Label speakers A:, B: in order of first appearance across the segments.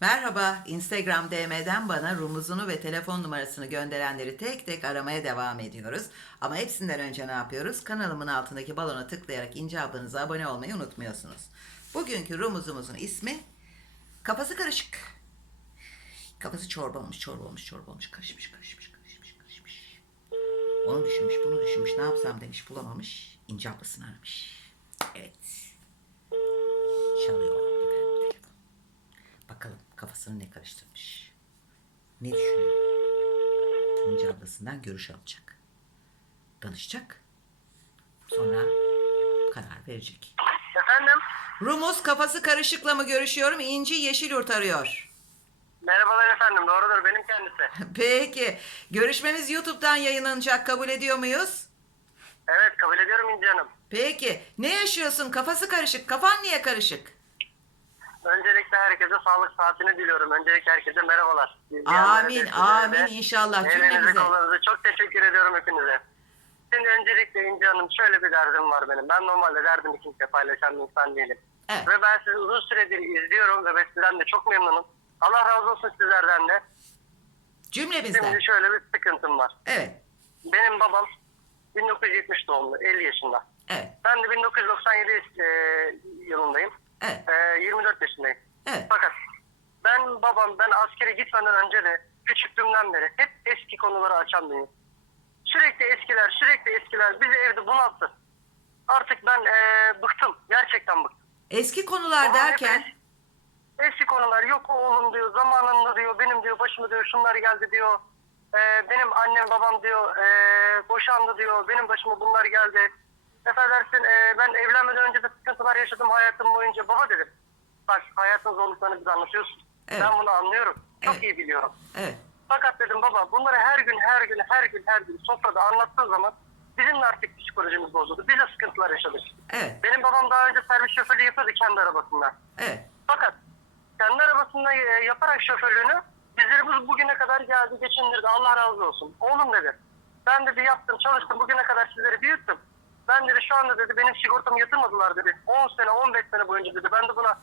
A: Merhaba, Instagram DM'den bana rumuzunu ve telefon numarasını gönderenleri tek tek aramaya devam ediyoruz. Ama hepsinden önce ne yapıyoruz? Kanalımın altındaki balona tıklayarak İnce ablanıza abone olmayı unutmuyorsunuz. Bugünkü rumuzumuzun ismi Kafası Karışık. Kafası çorba olmuş, çorba olmuş, çorba olmuş, karışmış, karışmış, karışmış, karışmış. Onu düşünmüş, bunu düşünmüş, ne yapsam demiş, bulamamış. İnce ablasını aramış. Evet. Çalıyor kafasını ne karıştırmış. Ne düşünüyor? İnce ablasından görüş alacak. Danışacak. Sonra karar verecek.
B: Efendim?
A: Rumuz kafası karışıkla mı görüşüyorum? İnci Yeşilyurt arıyor.
B: Merhabalar efendim. Doğrudur benim kendisi.
A: Peki. Görüşmemiz YouTube'dan yayınlanacak. Kabul ediyor muyuz?
B: Evet kabul ediyorum İnci Hanım.
A: Peki. Ne yaşıyorsun? Kafası karışık. Kafan niye karışık?
B: Öncelikle herkese sağlık saatini diliyorum. Öncelikle herkese merhabalar.
A: Amin, amin inşallah
B: Elinize
A: cümlemize.
B: kolunuza çok teşekkür ediyorum hepinize. Şimdi öncelikle İnci Hanım şöyle bir derdim var benim. Ben normalde derdimi kimse paylaşan bir insan değilim.
A: Evet.
B: Ve ben sizi uzun süredir izliyorum ve ben sizden de çok memnunum. Allah razı olsun sizlerden de.
A: Cümlemizden.
B: Şimdi şöyle bir sıkıntım var.
A: Evet.
B: Benim babam 1970 doğumlu, 50 yaşında.
A: Evet.
B: Ben de 1997 e, yılındayım.
A: Evet.
B: E, 24 yaşındayım.
A: Evet.
B: Fakat ben babam ben askere gitmeden önce de küçüklüğümden beri hep eski konuları açan biriyim. Sürekli eskiler, sürekli eskiler bizi evde bunalttı. Artık ben e, bıktım. Gerçekten bıktım.
A: Eski konular
B: Ama
A: derken
B: hep es- Eski konular yok oğlum diyor, zamanında diyor, benim diyor, başıma diyor, şunlar geldi diyor. E, benim annem babam diyor, e, boşandı diyor, benim başıma bunlar geldi. Affedersin e, ben evlenmeden önce de sıkıntılar yaşadım hayatım boyunca. Baba dedim. Bak hayatın zorluklarını bize anlatıyorsun.
A: Evet.
B: Ben bunu anlıyorum. Çok
A: Evet.
B: iyi biliyorum.
A: Evet.
B: Fakat dedim baba bunları her gün her gün her gün her gün sofrada anlattığın zaman bizim de artık psikolojimiz bozuldu. Biz de sıkıntılar yaşadık.
A: Evet.
B: Benim babam daha önce servis şoförlüğü yapıyordu kendi arabasında.
A: Evet.
B: Fakat kendi arabasında e, yaparak şoförlüğünü bizleri bu, bugüne kadar geldi geçindirdi. Allah razı olsun. Oğlum dedi. Ben dedi yaptım çalıştım bugüne kadar sizleri büyüttüm. Ben dedi şu anda dedi benim sigortamı yatırmadılar dedi. 10 sene 15 sene boyunca dedi. Ben de buna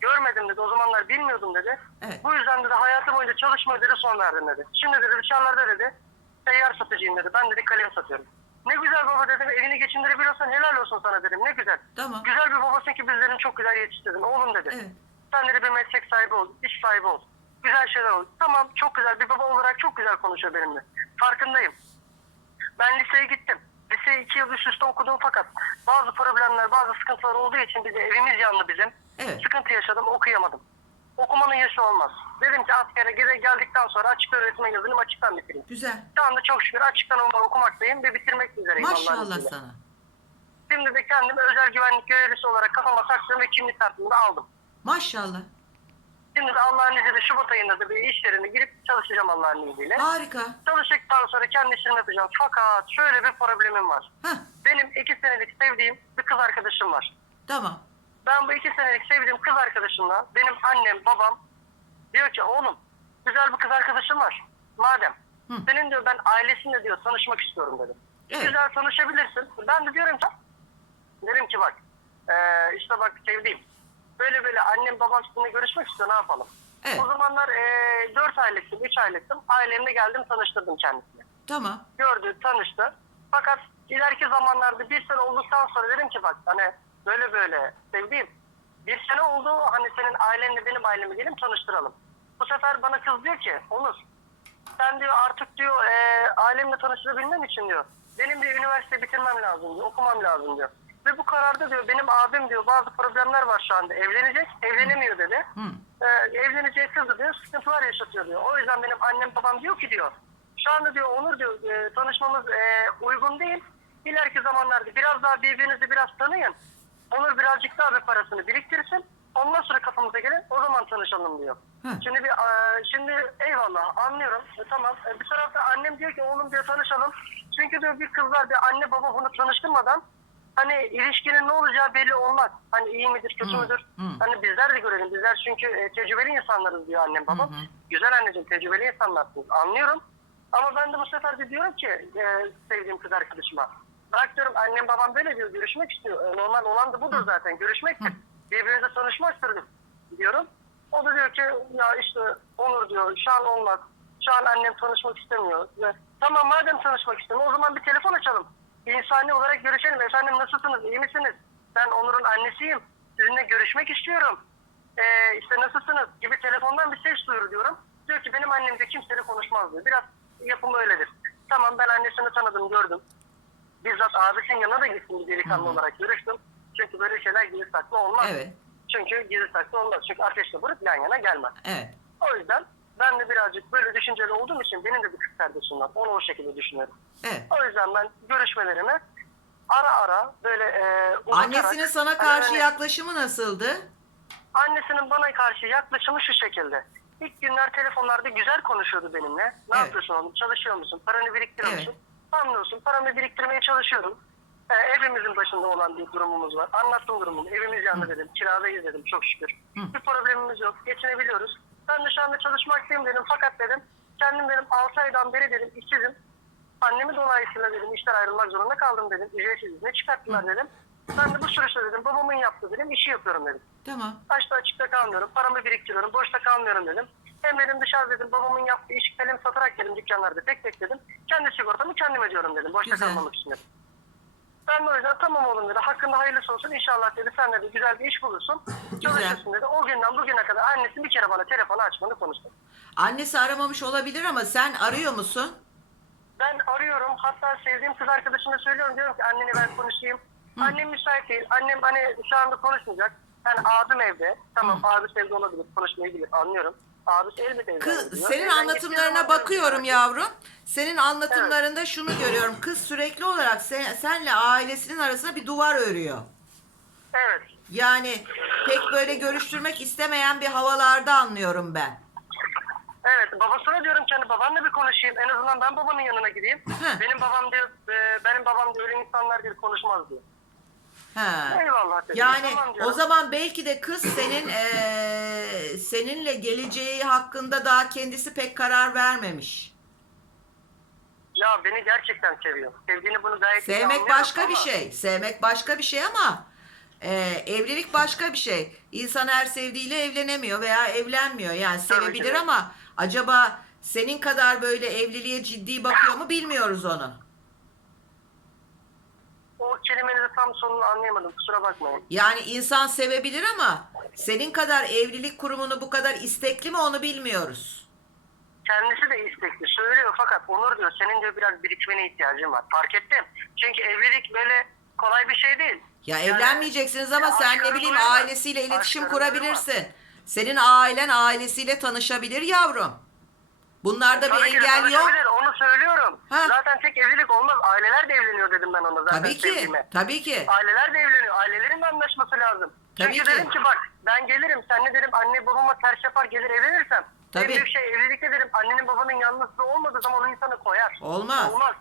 B: görmedim dedi. O zamanlar bilmiyordum dedi.
A: Evet.
B: Bu yüzden dedi hayatım boyunca çalışmaya dedi son verdim dedi. Şimdi dedi dışarılarda dedi seyyar satıcıyım dedi. Ben dedi kalem satıyorum. Ne güzel baba dedim evini geçindirebiliyorsan helal olsun sana dedim. Ne güzel.
A: Tamam.
B: Güzel bir babasın ki bizlerin çok güzel yetiştirdin. Oğlum dedi.
A: Evet.
B: Sen dedi bir meslek sahibi ol, iş sahibi ol. Güzel şeyler ol. Tamam çok güzel bir baba olarak çok güzel konuşuyor benimle. Farkındayım. Ben liseye gittim. Liseyi iki yıl üst üste okudum fakat bazı problemler, bazı sıkıntılar olduğu için bize evimiz yandı bizim.
A: Evet.
B: Sıkıntı yaşadım, okuyamadım. Okumanın yaşı olmaz. Dedim ki askere gide geldikten sonra açık öğretime yazılım açıktan bitireyim.
A: Güzel.
B: Şu anda çok şükür açıktan okumak- okumaktayım ve bitirmek üzereyim. Allah'ın
A: Maşallah
B: izniyle.
A: sana.
B: Şimdi de kendimi özel güvenlik görevlisi olarak kafama taktım ve kimlik kartımı da aldım.
A: Maşallah.
B: Şimdi Allah'ın izniyle Şubat ayında da bir iş yerine girip çalışacağım Allah'ın izniyle.
A: Harika.
B: Çalıştıktan sonra kendi işimi yapacağım. Fakat şöyle bir problemim var.
A: Hah.
B: Benim iki senelik sevdiğim bir kız arkadaşım var.
A: Tamam.
B: Ben bu iki senelik sevdiğim kız arkadaşımla benim annem babam diyor ki oğlum güzel bir kız arkadaşım var. Madem
A: Hı.
B: senin diyor ben ailesinle diyor tanışmak istiyorum dedim.
A: Evet.
B: Güzel tanışabilirsin. Ben de diyorum ki dedim ki bak eee, işte bak sevdiğim böyle böyle annem babam sizinle görüşmek istiyor ne yapalım.
A: Evet.
B: O zamanlar eee 4 aylıktım 3 aylıktım ailemle geldim tanıştırdım kendisini
A: Tamam.
B: gördü, tanıştı. Fakat ileriki zamanlarda bir sene olduktan sonra dedim ki bak hani böyle böyle sevdiğim bir sene oldu hani senin ailenle benim ailemi gelin tanıştıralım. Bu sefer bana kız diyor ki Onur sen diyor artık diyor e, ailemle tanıştırabilmem için diyor benim bir üniversite bitirmem lazım diyor okumam lazım diyor. Ve bu kararda diyor benim abim diyor bazı problemler var şu anda evlenecek evlenemiyor dedi.
A: Hı.
B: Ee, evleneceği kızı diyor sıkıntılar yaşatıyor diyor. O yüzden benim annem babam diyor ki diyor şu anda diyor Onur diyor e, tanışmamız e, uygun değil. İleriki zamanlarda biraz daha birbirinizi biraz tanıyın. Onur birazcık daha bir parasını biriktirsin. Ondan sonra kafamıza gelin o zaman tanışalım diyor.
A: Hı.
B: Şimdi bir e, şimdi eyvallah anlıyorum. E, tamam. E, bir tarafta annem diyor ki oğlum diyor tanışalım. Çünkü diyor bir kızlar bir anne baba bunu tanıştırmadan hani ilişkinin ne olacağı belli olmaz. Hani iyi midir kötü
A: Hı,
B: müdür?
A: hı.
B: Hani bizler de görelim. Bizler çünkü e, tecrübeli insanlarız diyor annem babam.
A: Hı.
B: Güzel anneciğim tecrübeli insanlarsınız. Anlıyorum. Ama ben de bu sefer de diyorum ki e, sevdiğim kız arkadaşıma. Bak diyorum annem babam böyle diyor görüşmek istiyor. E, normal olan da budur zaten görüşmektir. Birbirinize tanışmaktır diyorum. O da diyor ki ya işte Onur diyor şu an olmaz. Şu an annem tanışmak istemiyor. Ve, tamam madem tanışmak istemiyor o zaman bir telefon açalım. İnsani olarak görüşelim. Efendim nasılsınız? iyi misiniz? Ben Onur'un annesiyim. Sizinle görüşmek istiyorum. Ee, işte nasılsınız gibi telefondan bir ses duyur diyorum. Diyor ki benim annem de kimseyle konuşmaz diyor. Biraz yapım öyledir. Tamam ben annesini tanıdım gördüm. Bizzat abisinin yanına da gittim bir delikanlı olarak görüştüm. Çünkü böyle şeyler gizli saklı olmaz.
A: Evet.
B: Çünkü gizli saklı olmaz. Çünkü ateşle vurup yan yana gelmez.
A: Evet.
B: O yüzden ben de birazcık böyle düşünceli olduğum için benim de bir kız kardeşim var. Onu o şekilde düşünüyorum.
A: Evet.
B: O yüzden ben görüşmelerimi ara ara böyle e, uzatarak...
A: Annesinin sana
B: Hani
A: karşı
B: öyle-
A: yaklaşımı nasıldı?
B: Annesinin bana karşı yaklaşımı şu şekilde. İlk günler telefonlarda güzel konuşuyordu benimle. Ne
A: Evet.
B: yapıyorsun oğlum? Çalışıyor musun? Paranı biriktiriyor
A: Evet.
B: musun? Anlıyorsun. Paramı biriktirmeye çalışıyorum. Ee, evimizin başında olan bir durumumuz var. Anlattım durumumu. Evimiz yandı dedim. Kiradayız dedim çok şükür.
A: Hı.
B: Bir problemimiz yok. Geçinebiliyoruz. Ben de şu anda çalışmaktayım dedim. Fakat dedim kendim dedim 6 aydan beri dedim işsizim. Annemi dolayısıyla dedim işten ayrılmak zorunda kaldım dedim. Ücretsiz izne çıkarttılar dedim. Ben de bu süreçte dedim babamın yaptığı dedim işi yapıyorum dedim.
A: Tamam.
B: Açta açıkta kalmıyorum. Paramı biriktiriyorum. Boşta kalmıyorum dedim. Hem dedim dışarı dedim babamın yaptığı iş kalem satarak dedim dükkanlarda tek tek dedim. Kendi sigortamı kendim ödüyorum dedim. Boşta
A: Güzel.
B: kalmamak için dedim. Ben de o yüzden tamam oğlum dedi. Hakkında hayırlısı olsun. İnşallah dedi sen dedi güzel bir iş bulursun. Çalışırsın dedi. O günden bugüne kadar annesi bir kere bana telefonu açmadı konuştu.
A: Annesi aramamış olabilir ama sen arıyor musun?
B: Ben arıyorum. Hatta sevdiğim kız arkadaşıma söylüyorum. Diyorum ki annene ben konuşayım. Annem müsait değil. Annem hani şu anda konuşmayacak. Yani abim evde. Tamam abisi evde olabilir. Konuşmayı bilir. Anlıyorum. Abisi elbette evde.
A: Kız, senin
B: Evden
A: anlatımlarına
B: getiriyorum,
A: bakıyorum yavrum. Senin anlatımlarında şunu görüyorum. Kız sürekli olarak sen, senle ailesinin arasında bir duvar örüyor.
B: Evet.
A: Yani pek böyle görüştürmek istemeyen bir havalarda anlıyorum ben.
B: Evet. Babasına diyorum ki hani babanla bir konuşayım. En azından ben babanın yanına gideyim.
A: Heh.
B: Benim babam diyor, e, benim babam diyor öyle insanlar diyor konuşmaz diyor.
A: Ha.
B: Eyvallah dedim.
A: Yani
B: Tamam
A: o zaman belki de kız senin eee, seninle geleceği hakkında daha kendisi pek karar vermemiş.
B: Ya beni gerçekten seviyor. Sevdiğini bunu gayet iyi
A: Sevmek
B: anlıyorum
A: başka
B: ama-
A: bir şey. Sevmek başka bir şey ama eee, evlilik başka bir şey. İnsan her sevdiğiyle evlenemiyor veya evlenmiyor. Yani
B: Tabii
A: sevebilir ama acaba senin kadar böyle evliliğe ciddi bakıyor mu bilmiyoruz onu.
B: O kelimenizi tam sonunu anlayamadım. Kusura bakmayın.
A: Yani insan sevebilir ama senin kadar evlilik kurumunu bu kadar istekli mi onu bilmiyoruz.
B: Kendisi de istekli. Söylüyor fakat Onur diyor senin de biraz birikimine ihtiyacın var. Fark ettim. Çünkü evlilik böyle kolay bir şey değil.
A: Ya
B: Yani-
A: evlenmeyeceksiniz ama
B: Ya
A: sen ne bileyim
B: duyma.
A: ailesiyle iletişim
B: Aşkları
A: kurabilirsin. Senin ailen ailesiyle tanışabilir yavrum. Bunlarda bir
B: ki de
A: engel yok.
B: Onu söylüyorum.
A: Ha.
B: Zaten tek evlilik olmaz. Aileler de evleniyor dedim ben ona zaten
A: Tabii ki.
B: sevdiğime.
A: Tabii ki.
B: Aileler de evleniyor. Ailelerin de anlaşması lazım.
A: Tabii
B: Çünkü
A: ki.
B: dedim ki bak ben gelirim. Sen ne derim anne babama ters yapar gelir evlenirsem. En
A: Tabii.
B: büyük şey evlilikte derim annenin babanın yalnızlığı olmadığı zaman o insanı koyar.
A: Olmaz.
B: Olmaz.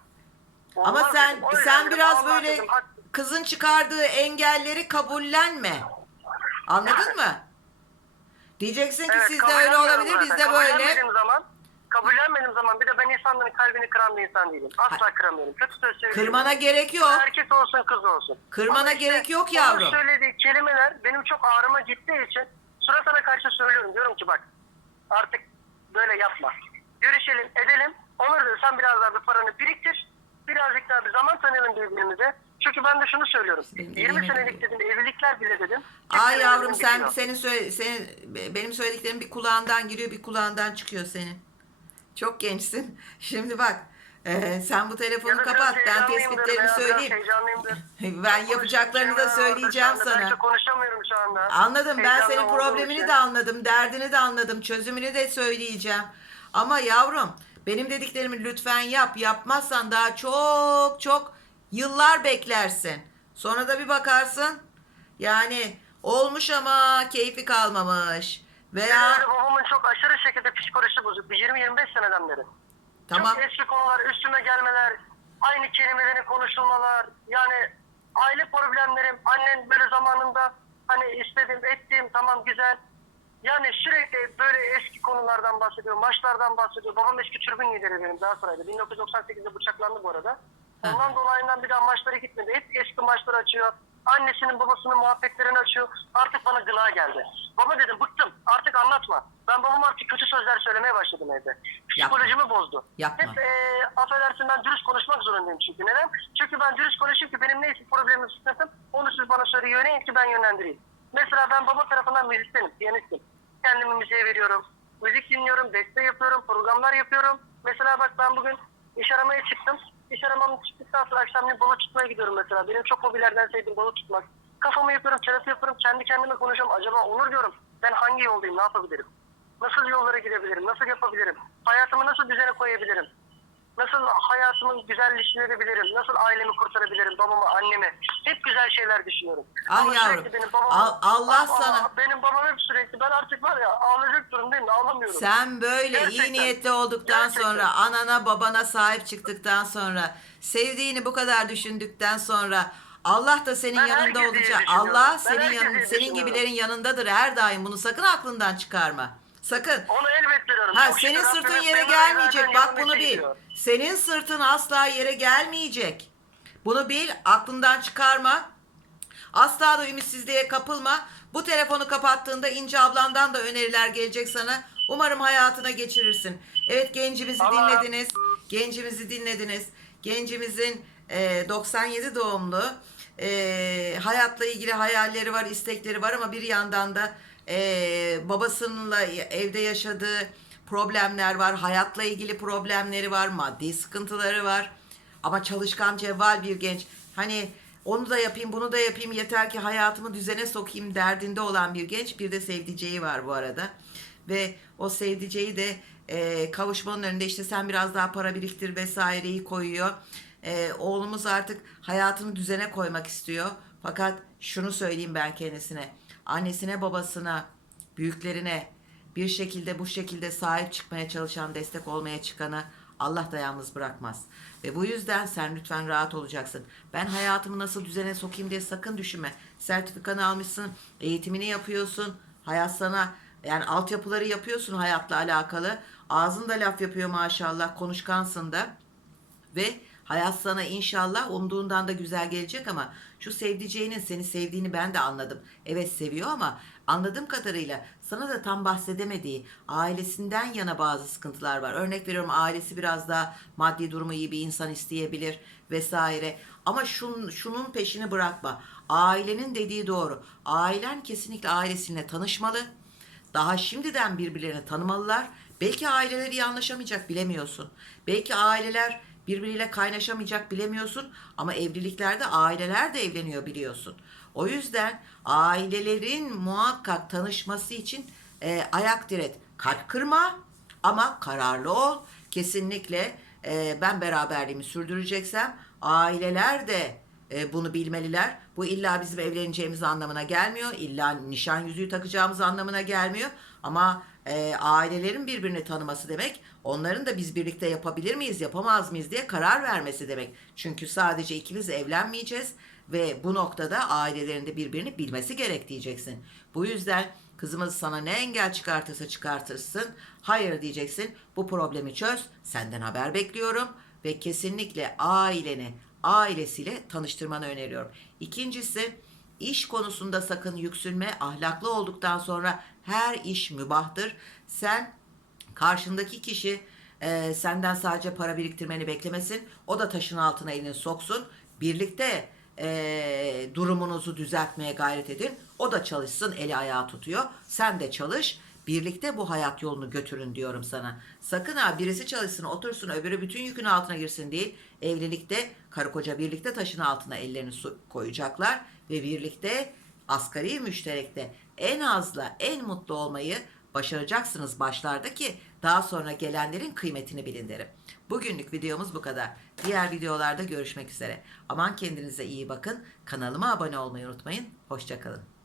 A: Ama
B: Olmaz
A: sen
B: dedim. O yüzden
A: sen
B: dedim,
A: biraz
B: Allah
A: böyle
B: dedim, hak-
A: kızın çıkardığı engelleri kabullenme. Anladın mı? Diyeceksin ki
B: Evet,
A: sizde öyle
B: kabullenmiyorum
A: olabilir,
B: zaten.
A: bizde böyle.
B: Kabullenmediğim zaman kabullenmediğim zaman bir de ben insanların kalbini kıran bir insan değilim. Asla kıramıyorum. Kötü söz söyleyeyim.
A: Kırmana gerek yok.
B: Erkek olsun kız olsun.
A: Kırmana
B: Ama
A: gerek yok
B: onun
A: yavrum.
B: söylediği kelimeler benim çok ağrıma gittiği için suratına karşı söylüyorum. Diyorum ki bak artık böyle yapma. Görüşelim edelim. Olur diyor sen biraz daha bir paranı biriktir. Birazcık daha bir zaman tanıyalım birbirimize. Çünkü ben de şunu söylüyorum.
A: Benim de
B: 20
A: yemin
B: senelik dedim evlilikler bile dedim.
A: Ay yavrum
B: ömrünü
A: sen senin söyle, senin benim söylediklerim bir kulağından giriyor bir kulağından çıkıyor senin. Çok gençsin. Şimdi bak e, sen bu telefonu kapat. Ben tespitlerimi söyleyeyim. Ben yapacaklarını da söyleyeceğim sana.
B: konuşamıyorum şu anda.
A: Anladım. Ben
B: Heyecanlı
A: senin
B: olduğum
A: problemini
B: için.
A: de anladım. Derdini de anladım. Çözümünü de söyleyeceğim. Ama yavrum benim dediklerimi lütfen yap. Yapmazsan daha çok çok yıllar beklersin. Sonra da bir bakarsın. Yani olmuş ama keyfi kalmamış. Veya
B: Benim babamın çok aşırı şekilde psikolojisi bozuk. Bir 20-25 seneden beri.
A: Tamam.
B: Çok eski konular, üstüme gelmeler, aynı kelimelerin konuşulmalar. Yani aile problemlerim, annen böyle zamanında hani istedim, ettiğim tamam güzel. Yani sürekli böyle eski konulardan bahsediyor, maçlardan bahsediyor. Babam eski türbün lideri benim Galatasaray'da. 1998'de bıçaklandı bu arada. Ondan dolayından bir daha maçlara gitmedi. Hep eski maçlar açıyor. Annesinin babasının muhabbetlerini açıyor. Artık bana gına geldi. Baba dedim bıktım. Artık anlatma. Ben babama artık kötü sözler söylemeye başladım evde. Psikolojimi bozdu.
A: Yapma.
B: Hep e, affedersin ben dürüst konuşmak zorundayım çünkü. Neden? Çünkü ben dürüst konuşayım ki benim neyse problemim sıkıntım onu siz bana söyle yönleyin ki ben yönlendireyim. Mesela ben baba tarafından müzisyenim, piyanistim. Kendimi müziğe veriyorum. Müzik dinliyorum, beste yapıyorum, programlar yapıyorum. Mesela bak ben bugün iş aramaya çıktım. İş aramam çıktıktan sonra akşamleyin balık tutmaya gidiyorum mesela. Benim çok hobilerden sevdiğim balık tutmak. Kafamı yapıyorum, terapi yapıyorum, kendi kendime konuşuyorum. Acaba Onur diyorum, ben hangi yoldayım, ne yapabilirim? Nasıl yollara gidebilirim, nasıl yapabilirim? Hayatımı nasıl düzene koyabilirim? Nasıl hayatımı güzelleştirebilirim? Nasıl ailemi kurtarabilirim? Babamı, annemi. Hep güzel şeyler düşünüyorum.
A: Ah
B: Ama
A: yavrum,
B: Benim babam,
A: Al- Allah
B: Aa,
A: sana-
B: Benim babam hep sürekli. Ben artık var ya ağlayacak durumdayım. Ağlamıyorum.
A: Sen böyle iyi
B: Gerçekten.
A: niyetli olduktan
B: Gerçekten.
A: sonra, anana babana sahip çıktıktan sonra, sevdiğini bu kadar düşündükten sonra Allah da senin
B: Ben
A: yanında
B: iyi
A: olacak. Allah
B: Ben
A: senin yanın,
B: iyi
A: senin gibilerin yanındadır her daim. Bunu sakın aklından çıkarma. Sakın.
B: Onu elbet biliyorum.
A: Ha
B: Çok
A: senin
B: şükür
A: sırtın yere gelmeyecek. Bak bunu bil.
B: çekiyor.
A: Senin sırtın asla yere gelmeyecek. Bunu bil, aklından çıkarma. Asla da ümitsizliğe kapılma. Bu telefonu kapattığında İnce ablandan da öneriler gelecek sana. Umarım hayatına geçirirsin. Evet gencimizi
B: Allah-
A: dinlediniz. Gencimizi dinlediniz. Gencimizin e, 97 doğumlu. E, hayatla ilgili hayalleri var, istekleri var ama bir yandan da e, babasınınla evde yaşadığı problemler var. Hayatla ilgili problemleri var, maddi sıkıntıları var. Ama çalışkan, cevval bir genç. Hani onu da yapayım, bunu da yapayım yeter ki hayatımı düzene sokayım derdinde olan bir genç. Bir de sevdiceği var bu arada. Ve o sevdiceği de e, kavuşmanın önünde işte sen biraz daha para biriktir vesaireyi koyuyor. E, oğlumuz artık hayatını düzene koymak istiyor. Fakat şunu söyleyeyim ben kendisine. Annesine, babasına, büyüklerine bir şekilde bu şekilde sahip çıkmaya çalışan, destek olmaya çıkana Allah da yalnız bırakmaz. Ve bu yüzden sen lütfen rahat olacaksın. Ben hayatımı nasıl düzene sokayım diye sakın düşünme. Sertifikanı almışsın, eğitimini yapıyorsun. Hayat sana yani altyapıları yapıyorsun hayatla alakalı. Ağzın da laf yapıyor maşallah, konuşkansın da. Ve hayat sana inşallah umduğundan da güzel gelecek ama şu sevdiceğinin seni sevdiğini ben de anladım. Evet seviyor ama anladığım kadarıyla sana da tam bahsedemediği ailesinden yana bazı sıkıntılar var. Örnek veriyorum ailesi biraz daha maddi durumu iyi bir insan isteyebilir vesaire. Ama şun, şunun peşini bırakma. Ailenin dediği doğru. Ailen kesinlikle ailesiyle tanışmalı. Daha şimdiden birbirlerini tanımalılar. Belki aileler iyi anlaşamayacak bilemiyorsun. Belki aileler birbiriyle kaynaşamayacak bilemiyorsun. Ama evliliklerde aileler de evleniyor biliyorsun. O yüzden ailelerin muhakkak tanışması için e, ayak diret. Kalp kırma ama kararlı ol. Kesinlikle e, ben beraberliğimi sürdüreceksem aileler de e, bunu bilmeliler. Bu illa bizim evleneceğimiz anlamına gelmiyor. İlla nişan yüzüğü takacağımız anlamına gelmiyor. Ama e, ailelerin birbirini tanıması demek onların da biz birlikte yapabilir miyiz yapamaz mıyız diye karar vermesi demek. Çünkü sadece ikimiz evlenmeyeceğiz ve bu noktada ailelerin de birbirini bilmesi gerek diyeceksin. Bu yüzden kızımız sana ne engel çıkartırsa çıkartırsın. Hayır diyeceksin. Bu problemi çöz. Senden haber bekliyorum ve kesinlikle aileni ailesiyle tanıştırmanı öneriyorum. İkincisi iş konusunda sakın yüksünme. Ahlaklı olduktan sonra her iş mübahtır. Sen karşındaki kişi e, senden sadece para biriktirmeni beklemesin. O da taşın altına elini soksun. Birlikte e, durumunuzu düzeltmeye gayret edin. O da çalışsın, eli ayağı tutuyor. Sen de çalış. Birlikte bu hayat yolunu götürün diyorum sana. Sakın ha birisi çalışsın, otursun, öbürü bütün yükün altına girsin değil. Evlilikte karı koca birlikte taşın altına ellerini su- koyacaklar ve birlikte asgari müşterekte en azla en mutlu olmayı başaracaksınız başlarda ki daha sonra gelenlerin kıymetini bilin derim. Bugünlük videomuz bu kadar. Diğer videolarda görüşmek üzere. Aman kendinize iyi bakın. Kanalıma abone olmayı unutmayın. Hoşçakalın.